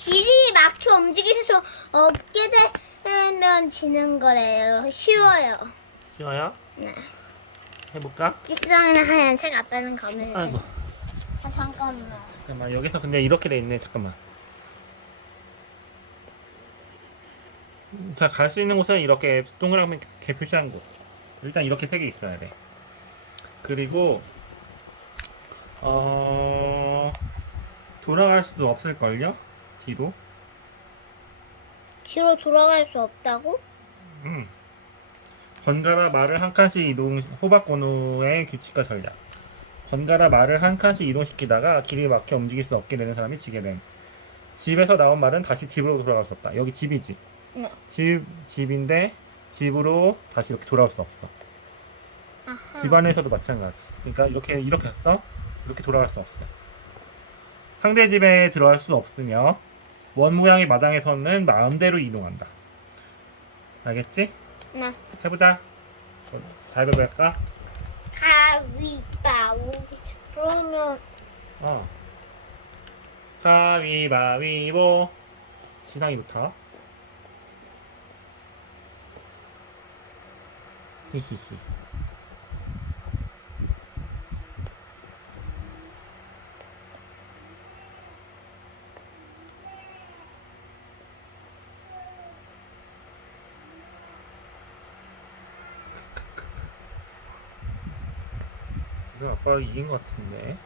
길이 막혀 움직일 수 없게 되면 지는 거래요. 쉬워요. 쉬워요? 네. 해볼까? 찌성이는 하얀색, 아빠는 검은색. 아이고 아, 잠깐만. 잠깐만 여기서 근데 이렇게 돼 있네 잠깐만 자 갈 수 있는 곳은 이렇게 동그라미 이렇게 표시한 곳 일단 이렇게 세 개 있어야 돼 그리고 어 돌아갈 수도 없을걸요 뒤로? 뒤로 돌아갈 수 없다고? 음. 번갈아 말을 한 칸씩 이동 호박건우의 규칙과 전략. 번갈아 말을 한 칸씩 이동시키다가 길이 막혀 움직일 수 없게 되는 사람이 지게 됨. 집에서 나온 말은 다시 집으로 돌아갈 수 없다. 여기 집이지 네. 집 집인데 집으로 다시 이렇게 돌아올 수 없어. 아하. 집안에서도 마찬가지. 그러니까 이렇게 이렇게 했어? 이렇게 돌아갈 수 없어. 상대 집에 들어갈 수 없으며 원 모양의 마당에서는 마음대로 이동한다 알겠지? 네. 해보자. 가위바위보 할까? 가위바위보. 그러면 어. 가위바위보. 지상이부터. 히히히. 이거 아빠가 이긴 것 같은데.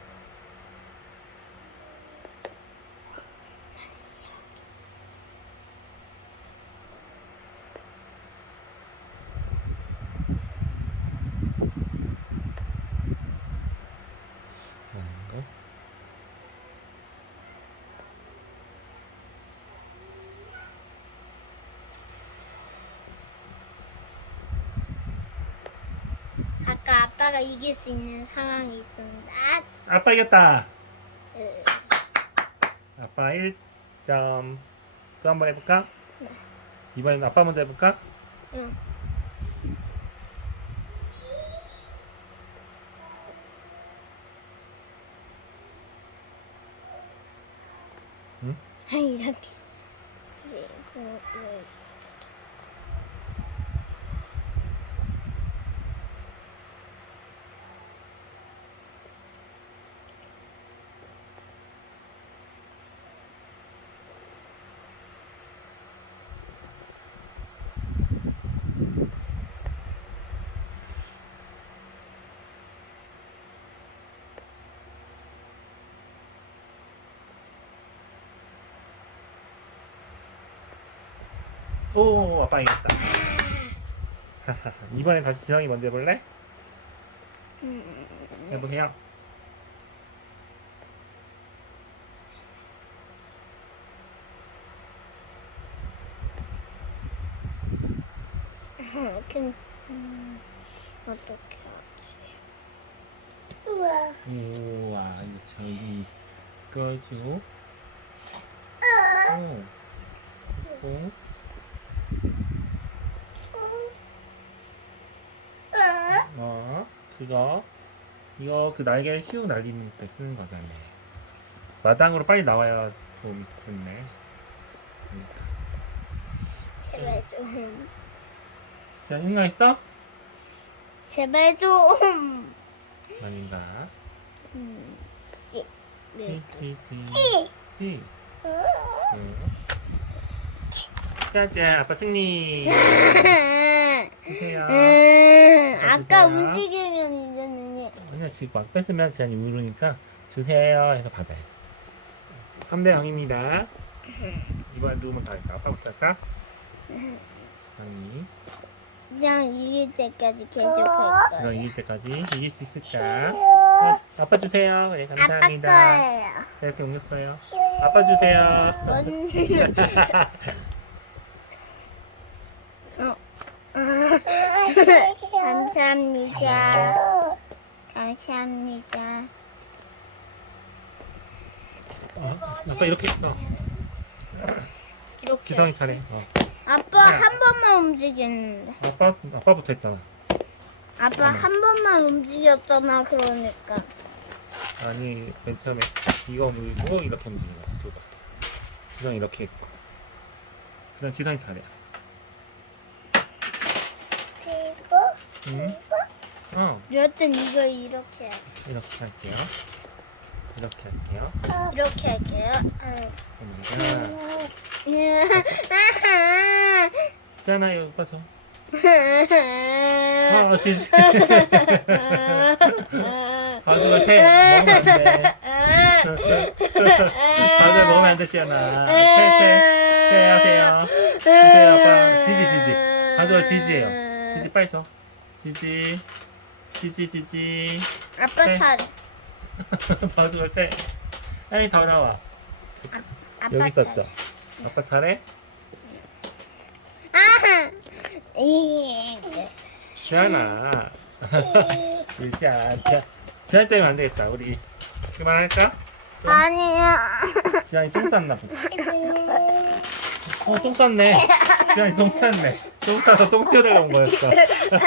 아까 아빠가 이길 수 있는 상황이 있었는데. 아, 아빠 이겼다. 으, 아빠 1점. 또 한 번 해볼까? 네. 이번엔 아빠 먼저 해볼까? 응. 응? 아, 이렇게. 그리고 왜 오, 아빠 이겼다. 이번엔 다시 지성이 먼저 해볼래? 음, 해보세요. 그, 음, 어떻게 하지? 우와. 우와, 이거 저기 꺼줘. 오. 그리고 어, 그거 이거 그 날개 휘우 날리는 때 쓰는 거잖아. 마당으로 빨리 나와야 도움이 됐네. 그러니까. 제발 좀. 자, 생각 있어? 제발 좀. 아닌가? 음, 찌. 네. 찌 찌 찌. 찌. 찌. 응. 짜잔, 아빠 승리. 주세요. 음, 아까. 움직이면 아니야, 지금 막 뺏으면 제한이 우르니까 주세요 해서 받아요. 3대 0입니다. 이번엔 누구 먼저 할까? 아빠부터 할까? 지상이. 그냥 이길 때까지 계속 할 지상 거예요. 이길 때까지 이길 수 있을까? 어, 아빠 주세요. 네, 아빠 감사합니다. 거예요. 자, 이렇게 옮겼어요. 아빠 주세요. 뭔? 어. 감사합니다. 감사합니다. 어, 아빠 이렇게 했어. 이렇게. 지성이 차례. 어. 아빠 한 번만 움직였는데. 아빠 아빠부터 했잖아. 아빠 한 번만 움직였잖아. 그러니까. 아니 맨 처음에 이거 물고 이렇게 움직이는 거두 번. 지성이 이렇게 했고. 그다음 지성이 차례야. 그리고 응? 어, 이랬던 이거 이렇게 이렇게 할게요. 이렇게 할게요. 이렇게 할게요. 응. 그러니까 지안아 이거 빠져. 아, 지지. 바둑을 태 먹으면 안 돼. 바둑을 먹으면 안 돼, 지안아. 태, 태. 태 하세요. 하세요, 아빠. 지지, 지지. 바둑을 지지해요. 지지 빨리 줘. 지지. 지지, 지지. 아빠 네. 차례. 바둑을 태. 아니, 더러워. 아빠 여기 있었죠? 차례. 아빠 잘해? 아하. 이. 지안아. 울지 않아. 지안 때문에 안 되겠다. 우리 그만할까? 아니야. 지안이 똥 쌌나 보다. 어, 똥 쌌네. 지안이 똥 쌌네. 똥 싸서 똥 튀어달라고 온 거였어.